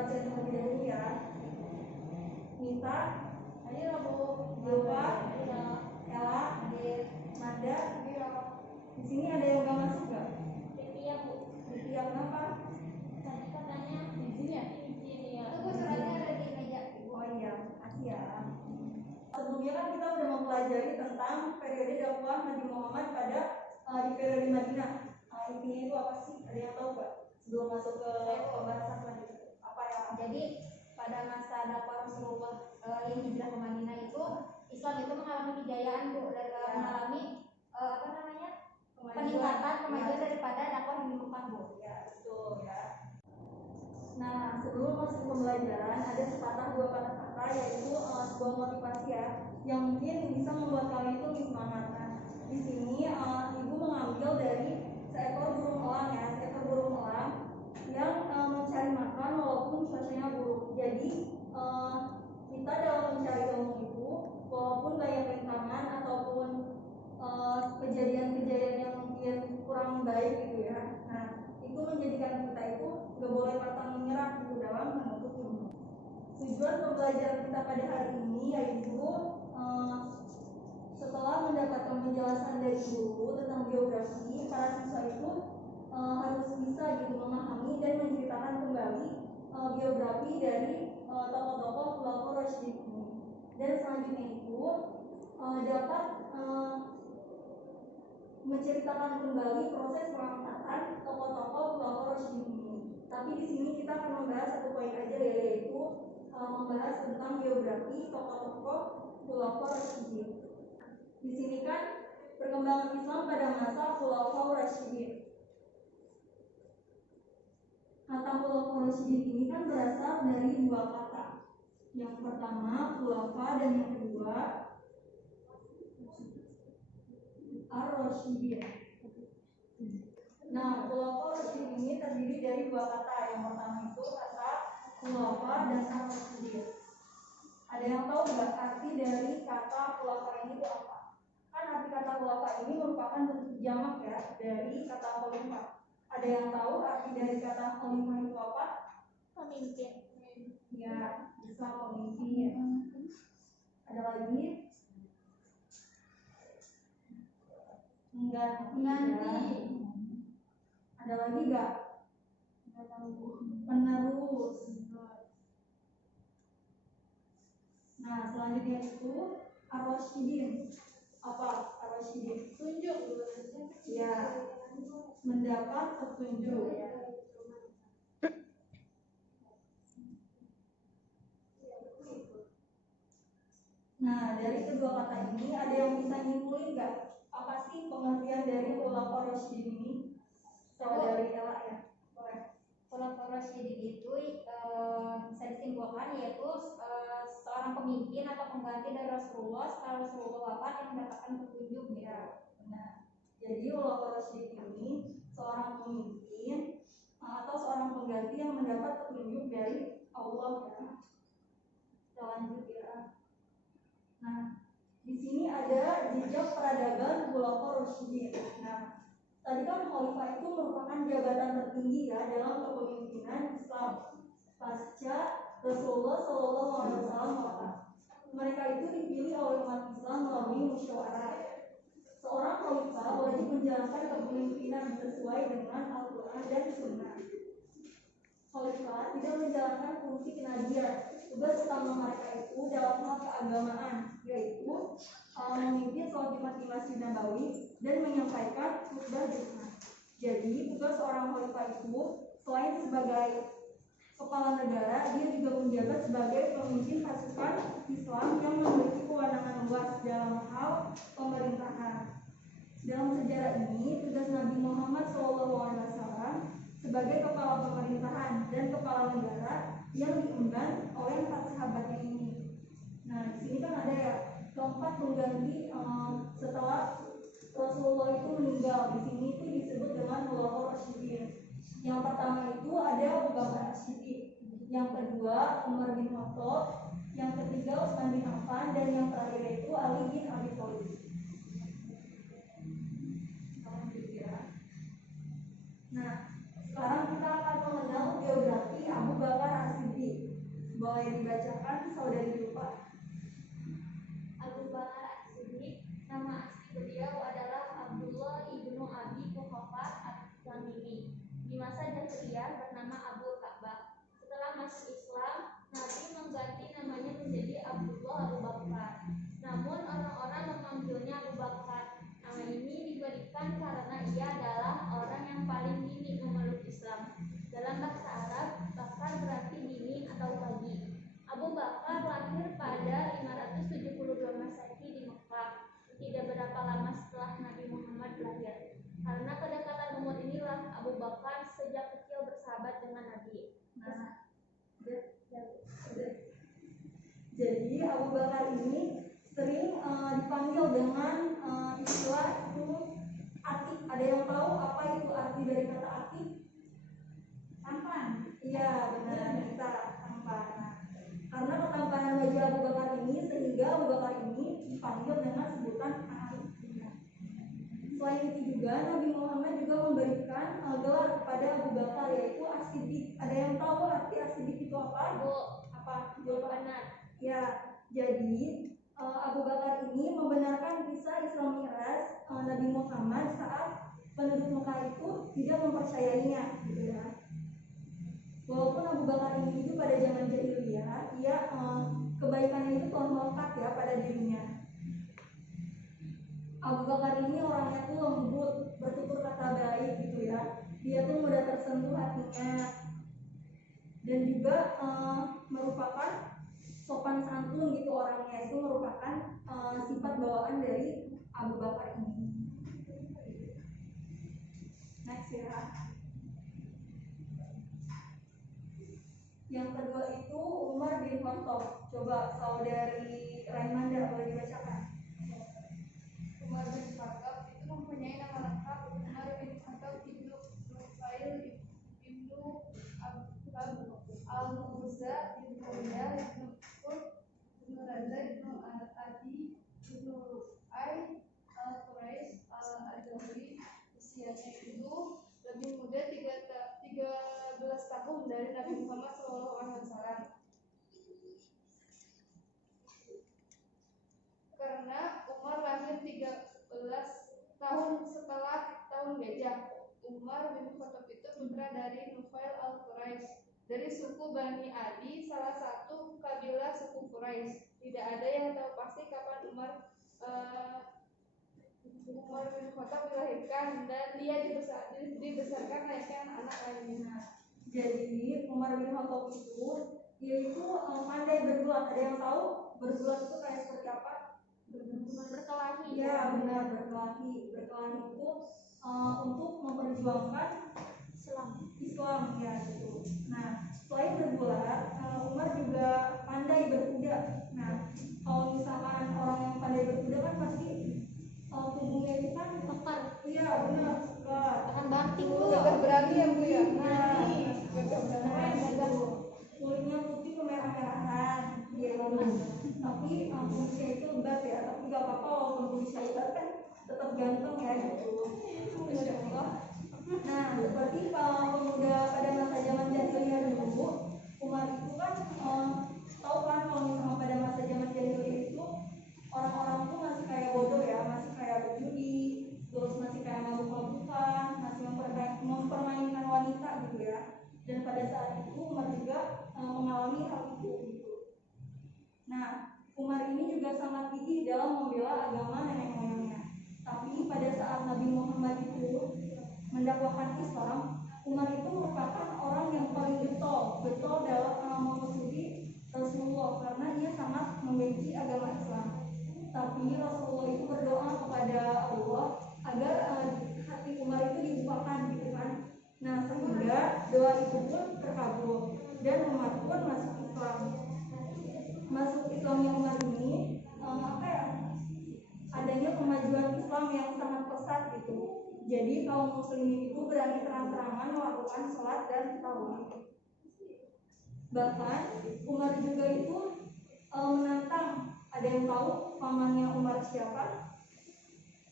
baca terlebih dahulu ya. Nita, Ayo Bu. Yoga, Ella, Nanda. Di sini ada yang nggak masuk nggak? Iya Bu. Iya, kenapa? Tadi katanya izin ya? Izin ya. Itu suratnya ada di meja. Oh iya, makasih ya. Sebelumnya kan kita udah mempelajari tentang periode dakwah Nabi Muhammad pada di periode Madinah. Intinya itu apa sih? Ada yang tahu nggak? Sebelum masuk ke pembahasan tadi, apa ya? Jadi pada masa dakwah Rasulullah yang hijrah ke Madinah itu Islam itu mengalami kejayaan Bu, dan mengalami peningkatan kemajuan daripada dakwah di Mekah Bu. Ya, betul ya. Nah, sebelum masuk pembelajaran ada sepatah dua kata-kata yaitu sebuah motivasi ya, yang mungkin bisa membuat kalian itu lebih semangat. Nah, di sini ibu mengambil dari seekor burung elang ya, seekor burung elang yang mencari makan walaupun cuacanya buruk. Jadi kita dalam mencari ilmu itu walaupun banyak rintangan ataupun kejadian-kejadian yang mungkin kurang baik gitu ya. Nah, itu menjadikan kita itu gak boleh pantang menyerah gitu dalam menuntut ilmu. Tujuan pembelajaran kita pada hari ini yaitu setelah mendapatkan penjelasan dari guru tentang biografi, para siswa itu harus bisa gitu memahami dan menceritakan kembali biografi dari tokoh-tokoh Khulafaur Rasyidin ini. Dan selanjutnya itu dapat menceritakan kembali proses pengangkatan tokoh-tokoh Khulafaur Rasyidin ini. Tapi di sini kita akan membahas satu poin aja yaitu membahas tentang biografi tokoh-tokoh Khulafaur Rasyidin. Di sini kan perkembangan Islam pada masa Khulafaur Rasyidin. Kata Khulafaur Rasyidin ini kan berasal dari dua kata. Yang pertama khulafa dan yang kedua Ar-Rasyidin. Nah, Khulafaur Rasyidin ini terdiri dari dua kata. Yang pertama itu kata khulafa dan Ar-Rasyidin. Ada yang tahu nggak arti dari kata khulafa ini itu apa? Kan arti kata khulafa ini merupakan bentuk jamak ya dari kata khalifah. Ada yang tahu arti dari kata khalifah itu apa? Pemimpin. Ya, bisa pemimpin. Ada lagi? Mengganti. Ada lagi nggak? Penerus. Nah, selanjutnya itu Ar-Rasyidin. Apa Ar-Rasyidin? Tunjuk. Ya, mendapat petunjuk. Nah, dari kedua kata ini ada yang bisa nyimpulin nggak? Apa sih pengertian dari Khulafaur Rasyidin ini? Kalau dari Ella ya, boleh. Khulafaur Rasyidin itu bisa disimpulkan yaitu seorang pemimpin atau pengganti dari Rasulullah setelah Rasulullah wafat yang mendapatkan petunjuk ya. Nah, jadi Khulafaur Rasyidin ini seorang pemimpin atau seorang pengganti yang mendapat petunjuk dari Allah ya. Kita lanjut ya. Nah, di sini ada jejak peradaban Khulafaur Rasyidin. Nah, tadi kan khalifah itu merupakan jabatan tertinggi ya dalam kepemimpinan Islam pasca Rasulullah SAW wafat. Mereka itu dipilih oleh umat Islam melalui musyawarah. Seorang khalifah wajib menjalankan kepemimpinan sesuai dengan Al-Quran dan Sunnah. Khalifah tidak menjalankan fungsi kenabian. Tugas utama mereka itu dalam hal keagamaan, yaitu memimpin sholat Jumat di Masjid Nabawi dan menyampaikan khutbah Jumat. Jadi tugas seorang khalifah itu selain sebagai kepala negara, dia juga menjabat sebagai pemimpin pasukan Islam yang memiliki kewenangan luas dalam hal pemerintahan. Dalam sejarah ini, tugas Nabi Muhammad SAW sebagai kepala pemerintahan dan kepala negara yang diemban oleh 4 sahabatnya ini. Nah, di sini kan ada ya keempat pengganti setelah Rasulullah itu meninggal. Di sini itu disebut dengan Khulafaur Rasyidin. Yang pertama itu ada Abu Bakar As-Siddiq, yang kedua Umar bin Khattab, yang ketiga Utsman bin Affan, dan yang terakhir itu Ali bin Abi Thalib. Nah, sekarang kita akan mengenal biografi Abu Bakar As-Siddiq. Boleh dibacakan saudari lupa. Abu Bakar As-Siddiq, nama asli beliau adalah Abdullah ibnu Abi Quhafah At-Tamimi. Di masa jahiliyah bernama Abu Ka'bah. Setelah masuk Islam, Nabi mengganti namanya menjadi Abdullah Abu Bakar. Namun orang-orang memanggilnya Abu Bakar. Nama ini diberikan karena ia adalah orang yang paling dini memeluk Islam. Dalam bahasa Arab, Bakar berarti dini atau pagi. Abu Bakar lahir pada 572 Masehi di Mekah, tidak berapa lama setelah Nabi Muhammad lahir. Karena kedekatan umur inilah Abu Bakar sejak kecil bersahabat dengan Nabi. Jadi Abu Bakar ini sering dipanggil dengan istilah itu atik. Ada yang tahu apa itu arti dari kata atik? Tampan. Iya benar, kita tampan. Nah, karena ketampanan wajah Abu Bakar ini sehingga Abu Bakar ini dipanggil dengan sebutan atik. Selain itu juga Nabi Muhammad juga memberikan gelar kepada Abu Bakar yaitu As-Siddiq. Ada yang tahu arti As-Siddiq itu apa? Apa? Jawabannya. Ya, jadi Abu Bakar ini membenarkan kisah Isra Mi'raj Nabi Muhammad saat penduduk Mekah itu tidak mempercayainya, gitu ya. Walaupun Abu Bakar ini itu pada zaman jahiliyah, ia kebaikannya itu telah melekat ya pada dirinya. Abu Bakar ini orangnya tuh lembut, bertutur kata baik gitu ya. Dia tuh mudah tersentuh hatinya dan juga merupakan sopan santun gitu orangnya, itu merupakan sifat bawaan dari Abu Bakar ini. Next ya. Yang kedua itu Umar bin Khattab. Coba saudari Raimanda boleh dibacakan. Umar bin Khattab itu mempunyai nama lengkap Umar bin Khattab ibnu Nufail ibnu Al-Murza ibnu Riyah ibnu Qurt ibnu Raza ibnu Adi ibnu Lu'ay Al-Quraisy Al-Adawli. Usianya itu lebih muda 13 tahun dari Nabi Muhammad SAW. Karena Umar lahir 13 tahun setelah tahun gajah. Umar bin Khattab itu putra dari Nufail al-Quraisy dari suku Bani Adi, salah satu kabilah suku Quraisy. Tidak ada yang tahu pasti kapan Umar bin Khattab dilahirkan dan dia dibesarkan layaknya anak lainnya. Jadi Umar bin Khattab itu yaitu pandai bergulat. Ada yang tahu bergulat itu kayak seperti apa? Berkelahi. Ya benar, berkelahi. Berkelahi itu untuk memperjuangkan Islam ya gitu. Nah selain bergulat, Umar juga pandai berkuda. Nah kalau misalkan orang yang pandai berkuda kan pasti tubuhnya itu kan Tepat. iya benar tepat. Akan banting dulu. Gagah berani ya Bu ya. Kulitnya putih kemerah-merahan dia tapi kulisnya itu lebat ya, tapi gak apa-apa walaupun kulisnya lebat kan tetap ganteng ya gitu. Masya Allah. Nah seperti pemuda pada masa zaman jahiliyah dulu, Umar itu kan tahu kan kalau misalnya pada masa zaman jahiliyah itu orang-orang tuh masih kayak bodoh ya, masih kayak berjudi, terus masih kayak mabuk-mabukan, masih mempermainkan wanita gitu ya. Dan pada saat itu Umar juga mengalami hal itu gitu. Nah Umar ini juga sangat gigih dalam membela agama nenek moyangnya. Tapi pada saat Nabi Muhammad itu mendakwakan Islam, Umar itu merupakan orang yang paling getol dalam memusuhi Rasulullah karena ia sangat membenci agama Islam. Tapi Rasulullah itu berdoa kepada Allah agar hati Umar itu dibukakan gitu kan. Nah sehingga doa itu pun terkabul dan Umar pun masuk Islam. Masuk Islamnya Umar ini adanya kemajuan Islam yang sangat pesat gitu. Jadi kaum muslimin itu berani terang-terangan melakukan sholat dan tarawih. Bahkan Umar juga itu menantang. Ada yang tahu pamannya Umar siapa?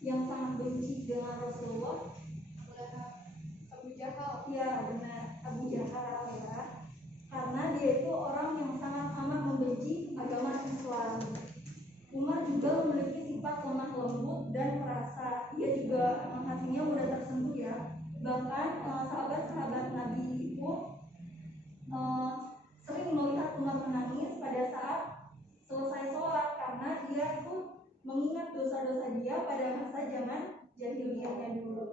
Yang sangat benci dengan Rasulullah? Abu Jahal. Ya benar, Abu Jahal ya. perkasa. Ia juga hatinya mudah tersentuh ya. Bahkan sahabat-sahabat Nabi itu sering melihat Umar menangis pada saat selesai sholat karena dia itu mengingat dosa-dosa dia pada masa zaman jahiliyahnya dulu.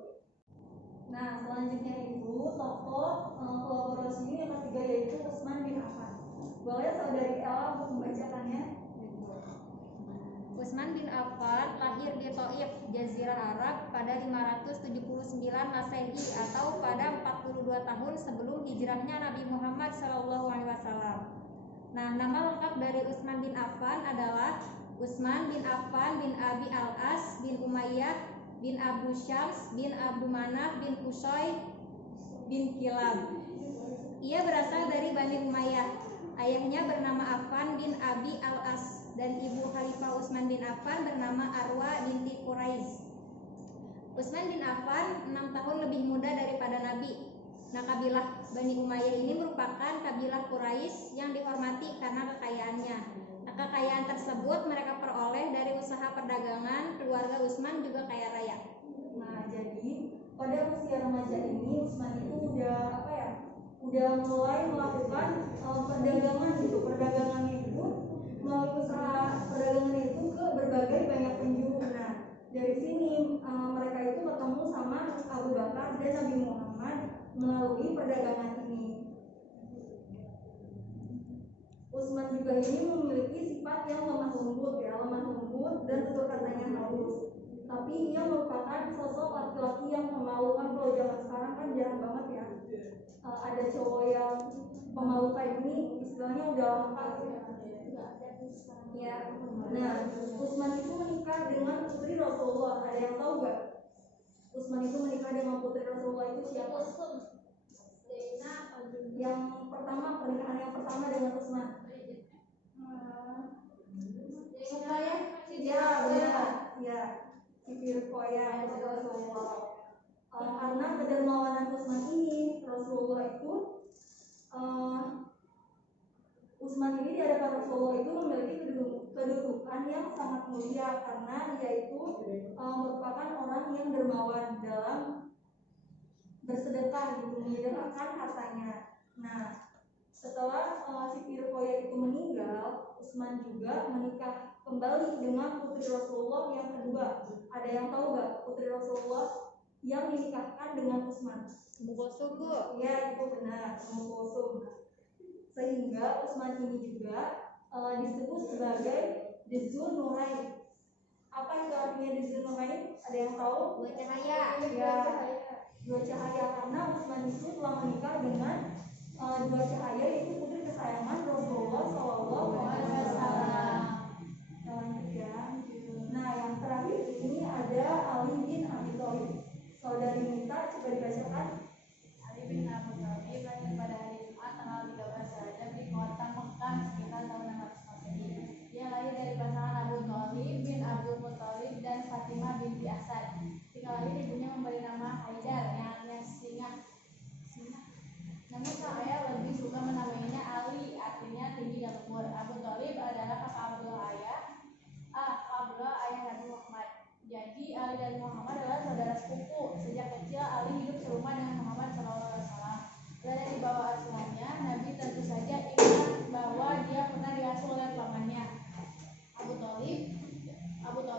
Nah, selanjutnya itu tokoh kolaborasi yang ketiga yaitu Utsman bin Affan. Boleh saudari Ella untuk membacakannya? Utsman bin Affan lahir di Thaif, Jazirah Arab pada 579 Masehi atau pada 42 tahun sebelum hijrahnya Nabi Muhammad SAW. Nah, nama lengkap dari Utsman bin Affan adalah Utsman bin Affan bin Abi Al-As bin Umayyah bin Abu Syams bin Abu Manaf bin Qusay bin Kilab. Ia berasal dari Bani Umayyah. Ayahnya bernama Affan bin Abi Al-As dan ibu Khalifah Utsman bin Affan bernama Arwa binti Quraisy. Utsman bin Affan 6 tahun lebih muda daripada Nabi. Nah, kabilah Bani Umayyah ini merupakan kabilah Quraisy yang dihormati karena kekayaannya. Nah, kekayaan tersebut mereka peroleh dari usaha perdagangan. Keluarga Utsman juga kaya raya. Nah, jadi pada usia remaja ini Utsman itu udah mulai melakukan perdagangan gitu. Perdagangannya itu melalui usaha perdagangan itu ke berbagai banyak penjuru. Nah, dari sini mereka itu ketemu sama Abu Bakar dan Nabi Muhammad melalui perdagangan ini. Utsman juga ini memiliki sifat yang lemah lembut dan tutur katanya halus. Tapi ia merupakan sosok laki-laki yang pemalu. Kan kalau zaman sekarang kan jarang banget ya ada cowok yang pemalu kayak gini, istilahnya udah langka ya. Nah, Utsman itu menikah dengan putri Rasulullah. Ada yang tahu gak? Utsman itu menikah dengan putri Rasulullah itu siapa? Yang pertama, pernikahan yang pertama dengan Utsman. Ya, benar. Ya, Siti Ruqayyah putri Rasulullah. Karena kedermawanan Utsman ini, Rasulullah itu Utsman ini di hadapan Rasulullah itu memiliki kedudukan yang sangat mulia karena dia itu merupakan orang yang dermawan dalam bersedekah gitu, menyedekahkan hartanya. Nah, setelah Siti Ruqayyah itu meninggal, Utsman juga menikah kembali dengan putri Rasulullah yang kedua. Ada yang tahu gak putri Rasulullah yang dinikahkan dengan Utsman? Ummu Kulsum, Bu. Ya, itu benar, Ummu Kulsum. Sehingga Utsman ini juga disebut sebagai Dzun Nurain. Apa itu artinya Dzun Nurain? Ada yang tahu? Dua cahaya. Ya, dua cahaya karena Utsman itu telah menikah dengan dua cahaya yaitu putri kesayangan Rasulullah SAW. Lanjut ya. Nah, yang terakhir ini ada Ali bin Abi Thalib. Saudari Mita, coba dibacakan. Ali bin Abi Thalib lahir pada hari Jumat tanggal 13 Rajab di kota Mekah sekitar tahun 600 Masehi. Dia lahir dari pasangan Abu Thalib bin Abdul Muthalib dan Fatimah binti Asad. Ketika lahir ibunya memberi nama Haidar yang artinya singa. Namun sang ayah lebih suka menamainya Ali, artinya tinggi dan umur. Abu Thalib adalah kakak Abdullah ayah Nabi Muhammad. Jadi Ali dan Muhammad adalah saudara sepupu. Sejak kecil Ali hidup serumah dengan Muhammad SAW. Berada di bawah asuhannya, Nabi tentu saja ingat bahwa dia pernah diasuh oleh pamannya Abu Thalib.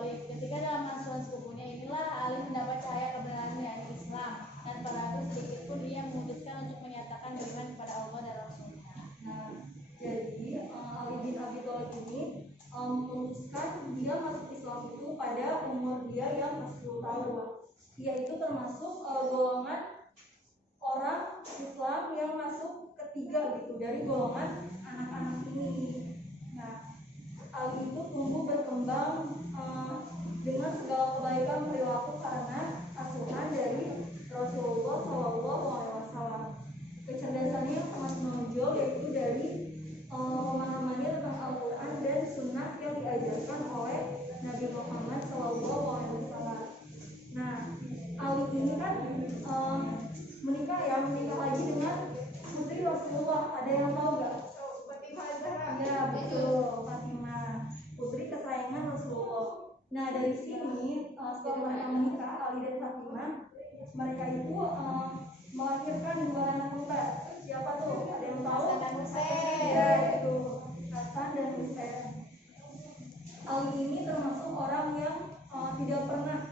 Ketika dalam asuhan sepupunya inilah Ali mendapat cahaya kebenaran yakni Islam, dan pada sedikit pun ia memutuskan untuk menyatakan beriman kepada Allah dan Rasulnya. Nah, jadi Ali bin Abi Thalib ini memutuskan dia masuk Islam itu pada umur dia yang 10 tahun. Dia itu termasuk golongan orang Islam yang masuk ketiga gitu dari golongan anak-anak ini. Nah, Ali itu tumbuh berkembang dengan segala kebaikan perilaku karena asuhan dari Rasulullah SAW. Kecerdasannya yang sangat menonjol yaitu dari pemahamannya tentang Al-Quran dan Sunnah yang diajarkan oleh Nabi Muhammad SAW. Nah, Ali ini kan menikah lagi dengan putri Rasulullah. Ada yang tahu gak? Fatimah Zahra. Ya, betul, Fatimah, putri kesayangan Rasulullah. Nah, dari sini setelah mereka Fatimah, mereka itu melahirkan 2 anak kembar. Siapa tuh? Ada yang tahu? Hasan dan Husain. Ya, itu Hasan dan Husain. Ali ini termasuk orang yang tidak pernah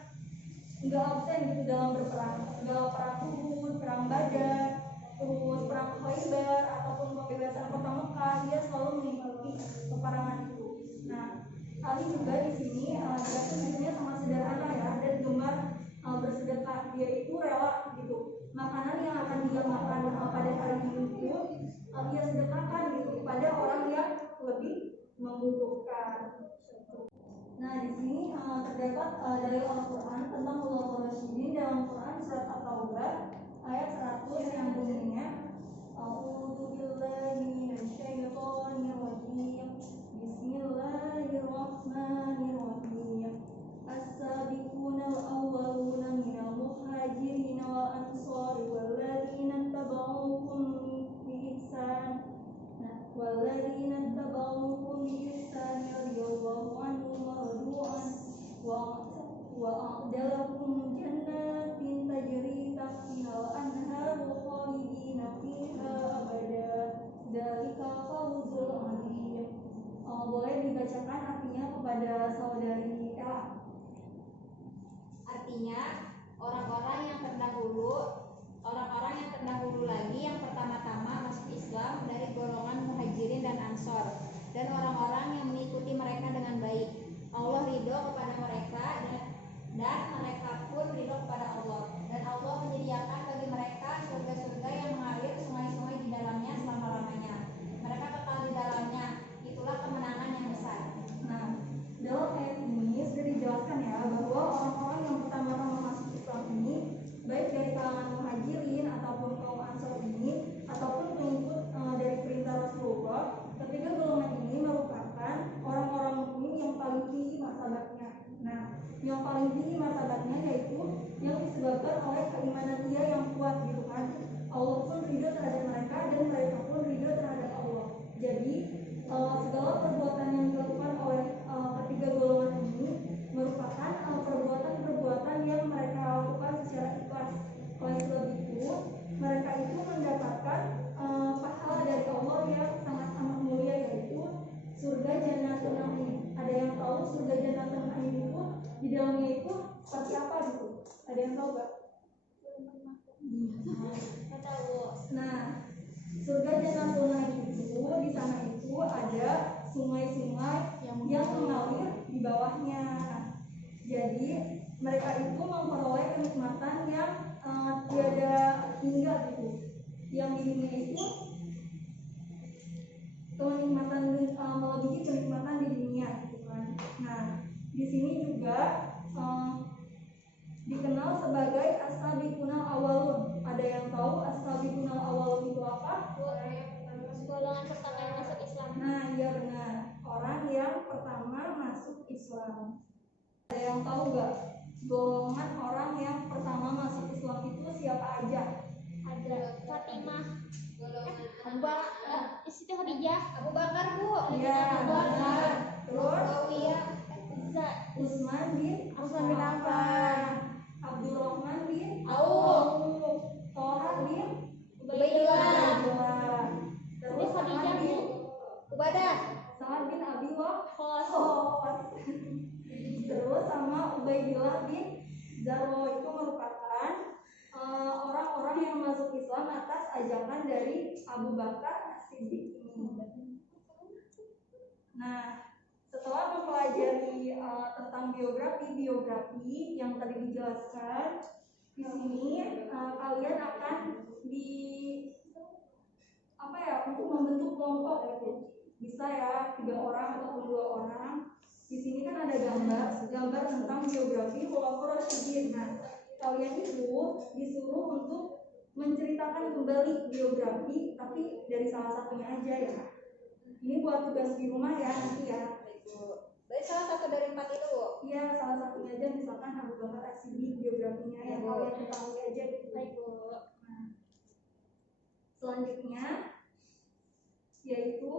nggak absen gitu dalam berperang, nggak perang Uhud, perang Badar, terus perang Khaybar ataupun pembebasan kota Mekah, dia selalu mengikuti peperangan itu. Nah, Ali juga di sini dia tuh hidupnya sangat sederhana ya, dan gemar bersedekah. Dia itu rela gitu, makanan yang akan dia makan pada hari itu dia sedekahkan gitu kepada orang yang lebih membutuhkan. Nah, di sini terdapat dari Al-Quran tentang khulafaur rasyidin dalam Quran surat At-Taubah ayat 100 yang bunyinya A'udzu billahi minasyaitonir rajim. Bismillahirrahmanirrahim. As-sabiqunal awwaluna minal muhajirin wal ansari walladzina tabauhum bi ihsan. Walladzina tabauhum bi ihsan radhiyallahu anhum wa radu an wa a'dalahum jannatin tajri tahtiha al-anharu khalidina fiha abada. Dzalika fawzul 'adzim. Boleh dibacakan artinya kepada saudari Ella? Artinya orang-orang yang terdahulu lagi yang pertama-tama masuk Islam dari golongan muhajirin dan ansor, dan orang-orang yang mengikuti mereka dengan baik. Allah ridho kepada mereka dan mereka pun ridho kepada Allah, dan Allah menyediakan bagi mereka surga-surga yang mengalir sungai-sungai di dalamnya selama-lamanya. Mereka kekal di dalamnya. Itulah kemenangan yang besar. Nah, dalam ayat ini sudah dijelaskan ya bahwa orang-orang yang pertama-tama masuk Islam ini, baik dari kalangan muhajirin ataupun kaum ansor ini, ataupun pengikut dari perintah Rasulullah, ketiga golongan ini merupakan orang-orang mukmin yang paling tinggi martabatnya. Nah, yang paling tinggi martabatnya yaitu yang disebabkan oleh keimanan dia yang kuat gitu kan. Allah pun ridho terhadap mereka dan mereka pun ridho terhadap Allah. Jadi segala perbuatan yang dilakukan oleh ketiga golongan ini merupakan perbuatan-perbuatan yang mereka lakukan secara ikhlas. Oleh sebab itu, mereka itu mendapatkan pahala dari Allah yang sangat-sangat mulia, yaitu surga Jannatul Na'im. Ada yang tahu surga Jannatul Na'im itu di dalamnya itu seperti apa gitu? Ada yang tahu gak? Nah, surga Jannatul Na'im itu di sana itu ada sungai-sungai yang mengalir di bawahnya. Jadi mereka itu memperoleh kenikmatan yang tiada hingga gitu. Yang di dunia itu kenikmatan melebihi kenikmatan di dunia gitu kan. Nah, di sini juga dikenal sebagai as-sabiqunal awwalun. Ada yang tahu as-sabiqunal awwalun itu apa? Golongan pertama yang masuk Islam. Nah, iya benar. Orang yang pertama masuk Islam. Ada yang tahu gak golongan orang yang pertama masuk Islam itu siapa aja? Ada Fatimah, Abu Bakar, Siti Khadijah, Abu Bakar Bu, Iya, benar. Terus Utsman bin Affan, Abdurrahman bin Auf, Thalha bin Ubaidillah, terus Sa'ad bin Ubadah, Sa'ad bin Abi Waqqas, terus sama Ubaidillah bin Zarro. Itu merupakan orang-orang yang masuk Islam atas ajakan dari Abu Bakar As-Siddiq ini. Nah, setelah mempelajari tentang biografi yang tadi dijelaskan, di sini kalian akan untuk membentuk kelompok gitu. Bisa ya 3 orang ataupun 2 orang. Di sini kan ada gambar tentang biografi khulafaur rasyidin. Nah, kalian itu disuruh untuk menceritakan kembali biografi, tapi dari salah satunya aja ya. Ini buat tugas di rumah ya nanti ya. Berarti salah satu dari 4 itu, Bu? Iya, salah satunya aja, misalkan Abu Bakar As-Siddiq biografinya yang kalian ketahui aja gitu. Baik Bu. Nah, selanjutnya yaitu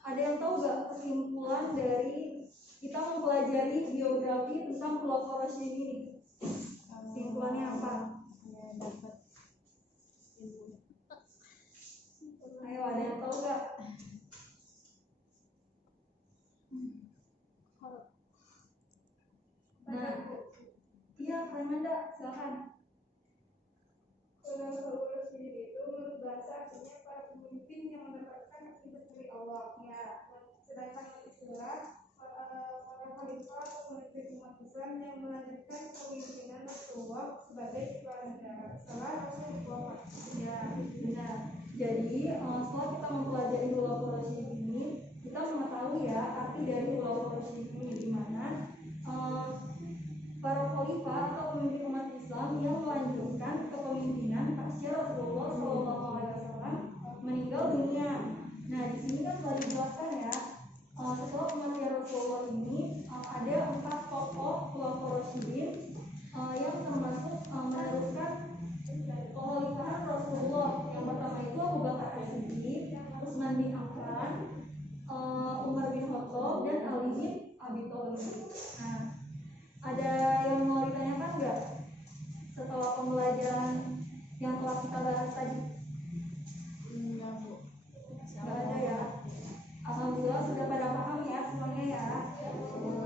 ada yang tahu gak kesimpulan dari kita mempelajari biografi tentang khulafaur rasyidin ini? Kesimpulannya apa? Ya, dapat ilmu. Ayo, ada yang tahu nggak? Nah, iya, Raymanda, silakan. Khulafaur Rasyidin itu menurut bahasa artinya para pemimpin yang mendapatkan akibat dari Allah. Ya. Sedangkan istilah para khalifah atau pemimpin umat Islam yang melanjutkan kepemimpinan Rasulullah sebagai kepala negara setelah Rasulullah. Ya, benar. Jadi, setelah kita mempelajari Khulafaur Rasyidin ini, kita mengetahui ya arti dari Khulafaur Rasyidin ini, di mana para khalifah atau pemimpin umat Islam yang melanjutkan kepemimpinan pasca Rasulullah SAW meninggal dunia. Nah, di sini kan sudah dijelaskan ya, setelah kematian Rasulullah ini ada 4 tokoh Khulafaur Rasyidin yang termasuk meneruskan kekhalifahan Rasulullah. Yang pertama itu Abu Bakar As-Siddiq, Utsman bin Affan, Umar bin Khattab, dan Ali bin Abi Thalib. Nah, ada yang mau ditanyakan nggak setelah pembelajaran yang telah kita bahas tadi? Enggak, Bu. Nggak ada ya. Alhamdulillah sudah pada paham ya semuanya ya.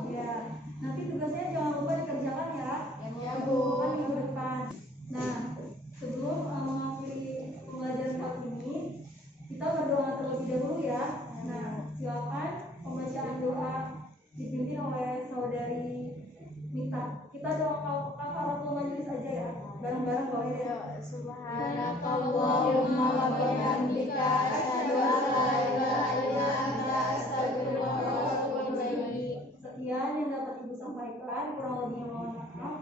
Ya. Nanti tugasnya jangan lupa dikerjakan ya. Ya, Bu. Kan minggu depan. Nah, sebelum mengakhiri pembelajaran kali ini, kita berdoa terlebih dahulu ya. Nah, silakan pembacaan doa dipimpin oleh saudari Mita. Kita doa kafaratul majelis aja ya. Bareng-bareng boleh ya. Subhanakallahumma wa bihamdika asyhadu an la ilaha illa anta astaghfiruka wa atubu ilaik. Sekian yang dapat Ibu sampaikan, kurang lebihnya mohon maaf.